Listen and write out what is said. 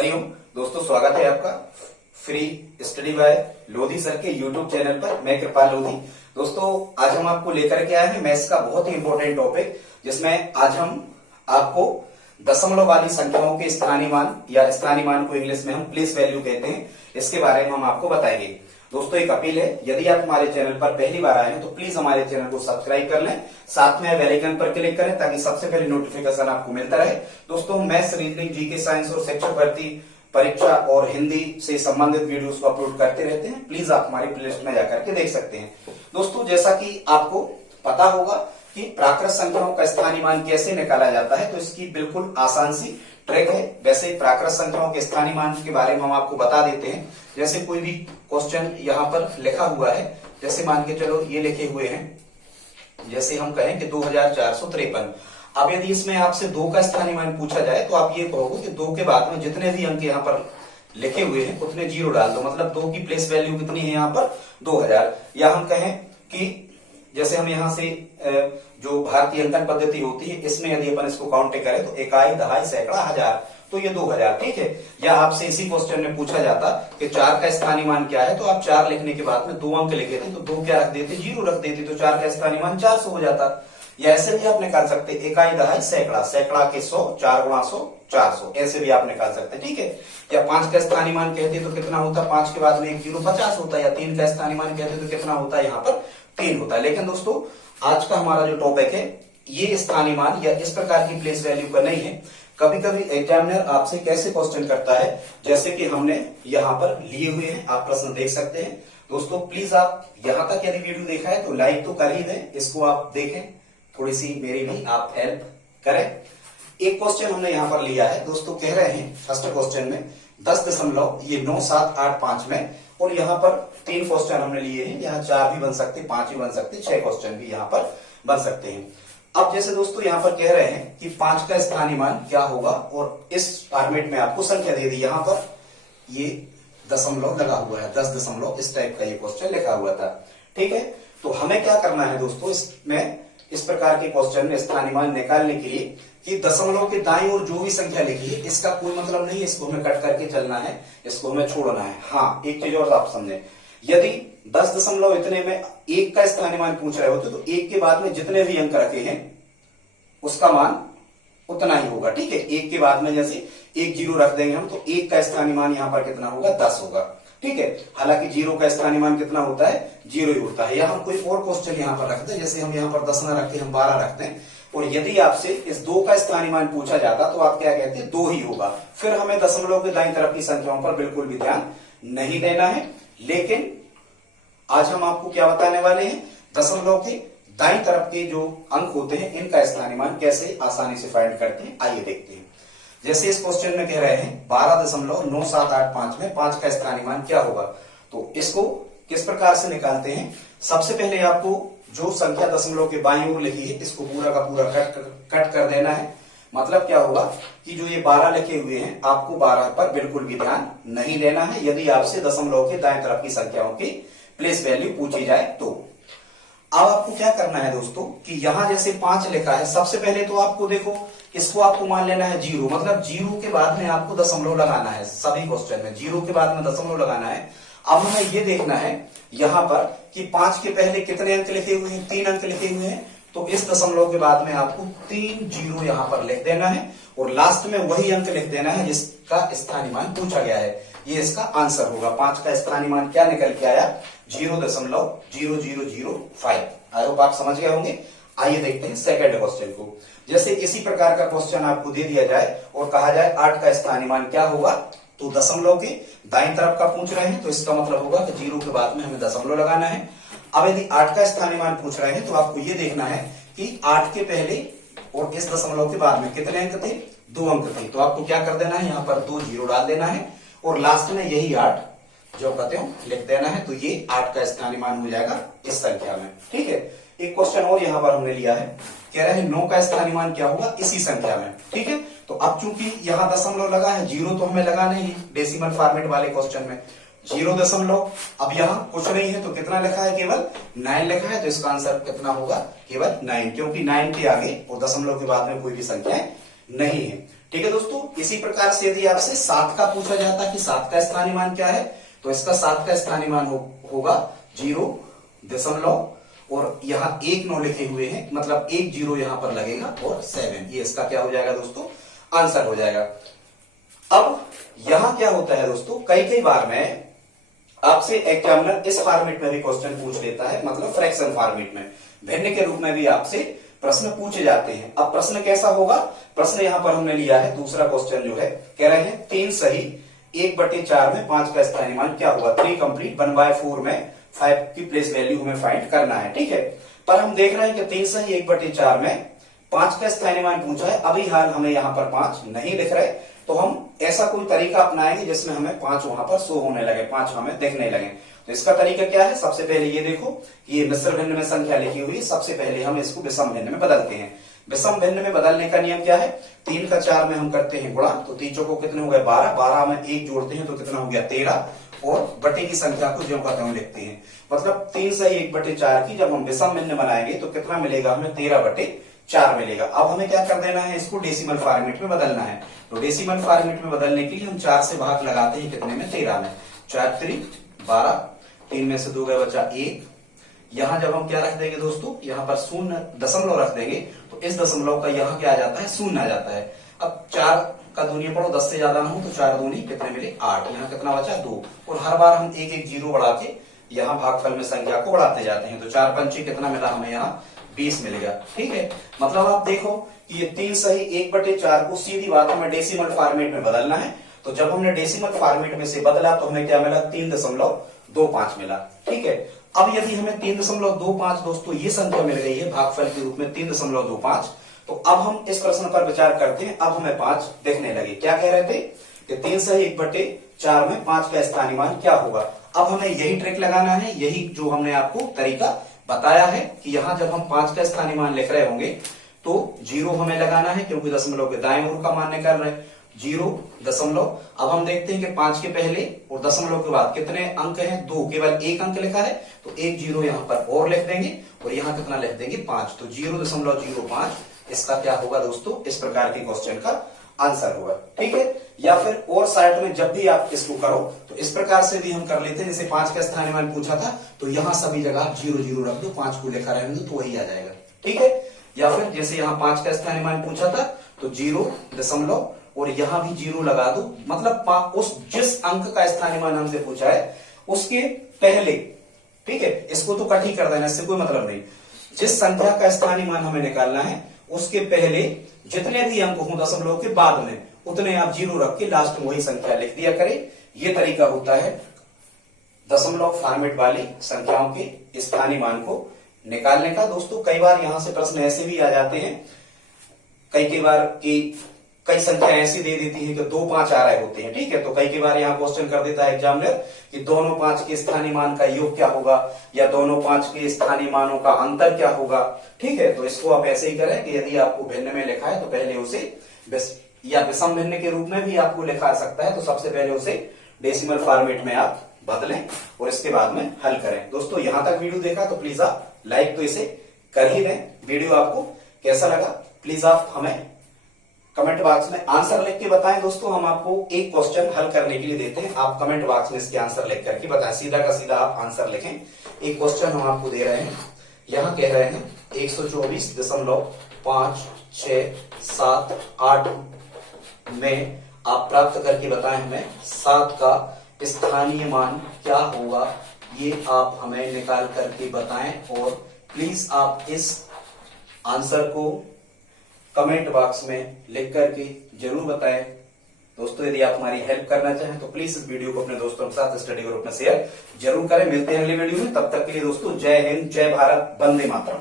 हरिओम दोस्तों, स्वागत है आपका free study bye Lodhi sir के यूट्यूब चैनल पर। मैं कृपाल लोधी। दोस्तों, आज हम आपको लेकर के आए हैं मैथ्स का बहुत ही इंपॉर्टेंट टॉपिक, जिसमें आज हम आपको दशमलव वाली संख्याओं के स्थानीय मान या स्थानीय मान को इंग्लिश में हम प्लेस वैल्यू कहते हैं, इसके बारे में हम आपको बताएंगे। दोस्तों, एक अपील है, यदि आप हमारे चैनल पर पहली बार आए हैं तो प्लीज हमारे चैनल को सब्सक्राइब कर लें, साथ में बेल आइकन पर क्लिक करें ताकि सबसे पहले नोटिफिकेशन आपको मिलता रहे। दोस्तों, मैथ्स, रीजनिंग, जीके, साइंस और शिक्षक भर्ती परीक्षा और हिंदी से संबंधित वीडियोस को अपलोड करते रहते हैं। प्लीज आप हमारी प्लेलिस्ट में जाकर के देख सकते हैं। दोस्तों, जैसा कि आपको पता होगा कि प्राकृत संख्याओं का स्थानीय मान कैसे निकाला जाता है, तो इसकी बिल्कुल आसान सी ट्रिक है। वैसे प्राकृत संख्याओं के स्थानीय मान के बारे में हम आपको बता देते हैं। जैसे कोई भी क्वेश्चन यहाँ पर लिखा हुआ है, जैसे मान के चलो ये लिखे हुए हैं, जैसे हम कहें कि 2453। अब यदि इसमें आपसे 2 का स्थानीय मान पूछा जाए तो आप ये कहोगे कि 2 के बाद में जितने भी अंक यहाँ पर लिखे हुए हैं उतने 0 डाल दो, मतलब 2 की प्लेस वैल्यू कितनी है यहाँ पर 2000। या हम कहें कि जैसे हम यहाँ से जो भारतीय अंकन पद्धति होती है, इसमें यदि अपन इसको काउंट करें तो इकाई, दहाई, सैकड़ा, हजार, तो ये 2000, ठीक है। या आपसे इसी क्वेश्चन में पूछा जाता कि 4 का स्थानीय मान क्या है, तो आप 4 लिखने के बाद में 2 अंक लिखे थे तो 2 क्या रख देते, 0 रख देते, तो 4 का स्थानीय मान 400 हो जाता। या ऐसे भी आप निकाल सकते इकाई, दहाई, सैकड़ा, सैकड़ा के 100, 4 गुणा 100, 400, ऐसे भी आप निकाल सकते हैं, ठीक है। या 5 का स्थानीय मान कहते तो कितना होता, 5 के बाद में 1 0 50 होता। या 3 का स्थानीय मान कहते तो कितना होता, यहाँ पर 3 होता है। लेकिन दोस्तों, आज का हमारा जो टॉपिक है ये स्थानीय मान या इस प्रकार की प्लेस वैल्यू का नहीं है। कभी कभी एग्जामिनर आपसे कैसे क्वेश्चन करता है, जैसे कि हमने यहाँ पर लिए हुए हैं, आप प्रश्न देख सकते हैं। दोस्तों, प्लीज आप यहाँ तक यदि वीडियो देखा है तो लाइक तो कर ही दें, इसको आप देखें, थोड़ी सी मेरी भी आप हेल्प करें। एक क्वेश्चन हमने यहाँ पर लिया है। दोस्तों, कह रहे हैं फर्स्ट क्वेश्चन में 10.9785 में, और यहाँ पर 3 क्वेश्चन हमने लिए हैं। यहाँ 4 भी बन सकते, 5 भी बन सकते, 6 क्वेश्चन भी यहाँ पर बन सकते हैं। अब जैसे दोस्तों यहाँ पर कह रहे हैं कि 5 का स्थानीय मान क्या होगा, और इस फॉर्मेट में आपको संख्या दे दी। यहाँ पर ये दशमलव लगा हुआ है, 10 दशमलव, इस टाइप का ये क्वेश्चन लिखा हुआ था, ठीक है। तो हमें क्या करना है दोस्तों, इसमें इस प्रकार के क्वेश्चन में स्थानीय मान निकालने के लिए कि दशमलव के दाईं ओर जो भी संख्या लिखी है इसका कोई मतलब नहीं है, इसको हमें कट करके चलना है, इसको हमें छोड़ना है। हाँ, एक चीज और आप समझें, यदि 10 दशमलव इतने में 1 का स्थानीय मान पूछ रहे होते तो 1 के बाद में जितने भी अंक रखे हैं उसका मान उतना ही होगा, ठीक है। 1 के बाद में जैसे 1 0 रख देंगे हम तो 1 का स्थानीय मान यहाँ पर कितना होगा, 10 होगा, ठीक है। हालांकि 0 का स्थानीय मान कितना होता है, 0 ही होता है। या हम कोई और क्वेश्चन यहाँ पर रखते हैं, जैसे हम यहाँ पर 10 ना रखते, हम 12 रखते हैं, और यदि आपसे इस 2 का स्थानीय मान पूछा जाता तो आप क्या कहते हैं, 2 ही होगा। फिर हमें दशमलव के दाईं तरफ की संख्याओं पर बिल्कुल भी ध्यान नहीं देना है। लेकिन आज हम आपको क्या बताने वाले हैं, दशमलव के दाईं तरफ के जो अंक होते हैं इनका स्थानीय मान कैसे आसानी से फाइंड करते हैं, आइए देखते हैं। जैसे इस क्वेश्चन में कह रहे हैं 12.9785 में 5 का स्थानीय मान क्या होगा, तो इसको किस प्रकार से निकालते हैं। सबसे पहले आपको जो संख्या दशमलव के बाईं ओर लिखी है इसको पूरा का पूरा कट कर देना है। मतलब क्या होगा कि जो ये 12 लिखे हुए हैं आपको 12 पर बिल्कुल भी ध्यान नहीं देना है यदि आपसे दशमलव के दाएं तरफ की संख्याओं की प्लेस वैल्यू पूछी जाए तो। अब आपको क्या करना है दोस्तों कि यहां जैसे 5 लिखा है, सबसे पहले तो आपको देखो इसको आपको मान लेना है 0, मतलब 0 के बाद में आपको दशमलव लगाना है। सभी क्वेश्चन में 0 के बाद में दशमलव लगाना है। अब हमें ये देखना है यहाँ पर कि 5 के पहले कितने अंक लिखे हुए हैं, 3 अंक लिखे हुए हैं, तो इस दशमलव के बाद में आपको 3 0 यहाँ पर लिख देना है, और लास्ट में वही अंक लिख देना है जिसका स्थानीय मान पूछा गया है। ये इसका आंसर होगा। 5 का स्थानीय मान क्या निकल के आया, 0.0005। आई होप आप समझ गए होंगे। आइए देखते हैं सेकंड क्वेश्चन को। जैसे इसी प्रकार का क्वेश्चन आपको दे दिया जाए और कहा जाए 8 का स्थानीय मान क्या होगा, तो दशमलव के दाईं तरफ का पूछ रहे हैं तो इसका मतलब होगा कि 0 के बाद में हमें दशमलव लगाना है। अब यदि 8 का स्थानीय मान पूछ रहे हैं तो आपको ये देखना है कि 8 के पहले और इस दशमलव के बाद में कितने अंक थे, 2 अंक थे, तो आपको क्या कर देना है, यहाँ पर 2 0 डाल देना है, और लास्ट में यही 8 जो कहते हो लिख देना है। तो ये 8 का स्थानीय मान हो जाएगा इस संख्या में, ठीक है। एक क्वेश्चन और यहाँ पर हमने लिया है, कह रहे हैं 9 का स्थानीय मान क्या होगा इसी संख्या में, ठीक है। तो अब चूंकि यहाँ दशमलव लगा है, 0 तो हमें लगाना ही है डेसिमल फॉर्मेट वाले क्वेश्चन में, 0 दशमलव। अब यहाँ कुछ नहीं है तो कितना लिखा है, केवल 9 लिखा है, तो इसका आंसर कितना होगा, केवल 9, क्योंकि 9 के आगे और दशमलव के बाद में कोई भी संख्या नहीं है, ठीक है दोस्तों, इसी प्रकार से यदि आपसे 7 का पूछा जाता है कि 7 का स्थानीय मान क्या है, तो इसका 7 का स्थानीय मान होगा 0 और यहाँ 1 9 लिखे हुए हैं, मतलब 1 0 यहां पर लगेगा और 7, ये इसका क्या हो जाएगा दोस्तों, आंसर हो जाएगा। अब यहां क्या होता है दोस्तों, कई बार में आपसे एग्जामिनर इस फॉर्मेट में भी क्वेश्चन पूछ लेता है, मतलब फ्रैक्शन फॉर्मेट में, भिन्न के रूप में भी आपसे प्रश्न पूछे जाते हैं। अब प्रश्न कैसा होगा, प्रश्न यहां पर हमने लिया है दूसरा क्वेश्चन जो है, कह रहे हैं 3 सही 1/4 में 5 का स्थानीय मान क्या होगा, 3 कंप्लीट 1/4 में 5 की प्लेस वैल्यू हमें फाइंड करना है। ठीक है, पर हम देख रहे हैं कि 3 सही 1/4 में 5 का स्थानीय मान पूछा है, अभी हाल हमें यहाँ पर 5 नहीं लिख रहे, तो हम ऐसा कोई तरीका अपनाएंगे जिसमें हमें 5 वहां पर शो होने लगे, 5 हमें देखने लगे। तो इसका तरीका क्या है, सबसे पहले ये देखो कि ये मिश्र भिन्न में संख्या लिखी हुई है, सबसे पहले हम इसको विषम भिन्न में बदलते हैं। विषम भिन्न में बदलने का नियम क्या है, 3 का 4 में हम करते हैं गुणा, तो 3 चौको कितने हो गए 12, 12 में 1 जोड़ते हैं तो कितना हो गया 13, और बटे की संख्या को ज्यों का त्यों लिखते हैं, मतलब 3 सही 1/4 की जब हम विषम भिन्न बनाएंगे तो कितना मिलेगा हमें, 13/4 मिलेगा। अब हमें क्या कर देना है, इसको डेसिमल फॉर्मेट में बदलना है। तो डेसिमल फॉर्मेट में बदलने के लिए हम 4 से भाग लगाते हैं, कितने में 13 में, 4 3 12, 3 में से 2 गए बचा 1, यहां जब हम क्या रख देंगे दोस्तों, यहां पर शून्य दशमलव रख देंगे तो इस दशमलव का यहां क्या आ जाता है, शून्य आ जाता है। अब 4 का दूनी पढ़ो, 10 से ज्यादा ना हो तो 4 दूनी कितने मिले 8, यहाँ कितना बचा 2, और हर बार हम एक एक जीरो बढ़ा के यहाँ भागफल में संख्या को बढ़ाते जाते हैं, तो 4 पंचे कितना मिला हमें यहाँ 20 मिलेगा। ठीक है, मतलब आप देखो कि ये 3 सही 1/4 को सीधी बात हमें डेसिमल फॉर्मेट में बदलना है, तो जब हमने डेसिमल फॉर्मेट में से बदला तो हमें क्या मिला, 3.25 मिला। ठीक है, अब यदि हमें 3.25 दोस्तों ये संख्या मिल गई है भागफल के रूप में 3.25, तो अब हम इस प्रश्न पर विचार करते हैं। अब हमें 5 देखने लगे, क्या कह रहे थे कि 3 सही 1/4 में 5 का स्थानीय मान क्या होगा। अब हमें यही ट्रिक लगाना है, यही जो हमने आपको तरीका बताया है कि यहां जब हम 5 का स्थानीय मान लिख रहे होंगे तो 0 हमें लगाना है, क्योंकि दशमलव के दाएं ओर का मान कर रहे हैं, 0 दशमलव। अब हम देखते हैं कि 5 के पहले और दशमलव के बाद कितने अंक हैं, 2, केवल 1 अंक लिखा है, तो 1 0 यहां पर और लिख देंगे और यहां कितना लिख देंगे 5, तो 0.05 इसका क्या होगा दोस्तों, इस प्रकार के क्वेश्चन का आंसर होगा। ठीक है, या फिर और साइड में जब भी आप इसको करो तो इस प्रकार से भी हम कर लेते हैं, जैसे 5 का स्थानीय मान पूछा था तो यहां सभी जगह 0 0 रख दो, 5 को लिखा रहेंगे तो वही आ जाएगा। ठीक है, या फिर जैसे यहाँ 5 का स्थानीय मान पूछा था तो 0 दशमलव और यहां भी 0 लगा दो, मतलब उस जिस अंक का स्थानीय मान हमसे पूछा है उसके पहले, ठीक है, इसको तो कट ही कर देना, इससे कोई मतलब नहीं, जिस संख्या का स्थानीय मान हमें निकालना है उसके पहले जितने भी अंक हों दशमलव के बाद में उतने आप 0 रख के लास्ट में वही संख्या लिख दिया करें। यह तरीका होता है दशमलव फॉर्मेट वाली संख्याओं के स्थानीय मान को निकालने का। दोस्तों कई बार यहां से प्रश्न ऐसे भी आ जाते हैं, कई बार कि कई संख्या ऐसी दे देती है कि 2 5 आ रहे होते हैं। ठीक है, तो कई बार यहाँ क्वेश्चन कर देता है एग्जामिनर कि दोनों 5 के स्थानीय मान का योग क्या होगा या दोनों 5 के स्थानीय मानों का अंतर क्या होगा। ठीक है, तो इसको आप ऐसे ही करें कि यदि आपको भिन्न में लिखा है तो पहले उसे या विषम भिन्न के रूप में भी आपको लिखा सकता है, तो सबसे पहले उसे डेसिमल फॉर्मेट में आप बदलें और इसके बाद में हल करें। दोस्तों यहां तक वीडियो देखा तो प्लीज आप लाइक तो इसे कर ही दें। वीडियो आपको कैसा लगा प्लीज आप हमें कमेंट बॉक्स में आंसर लिख के बताएं। दोस्तों हम आपको एक क्वेश्चन हल करने के लिए देते हैं, आप कमेंट बॉक्स में इसके आंसर लिख करके बताएं, सीधा का सीधा आप आंसर लिखें। एक क्वेश्चन हम आपको दे रहे हैं, यहां कह रहे हैं 124.5678 में आप प्राप्त करके बताएं हमें 7 का स्थानीय मान क्या होगा, ये आप हमें निकाल करके बताएं और प्लीज आप इस आंसर को कमेंट बॉक्स में लिख करके जरूर बताएं। दोस्तों यदि आप हमारी हेल्प करना चाहें तो प्लीज इस वीडियो को अपने दोस्तों के साथ स्टडी ग्रुप में शेयर जरूर करें। मिलते हैं अगले वीडियो में, तब तक के लिए दोस्तों जय हिंद, जय भारत, वंदे मातरम।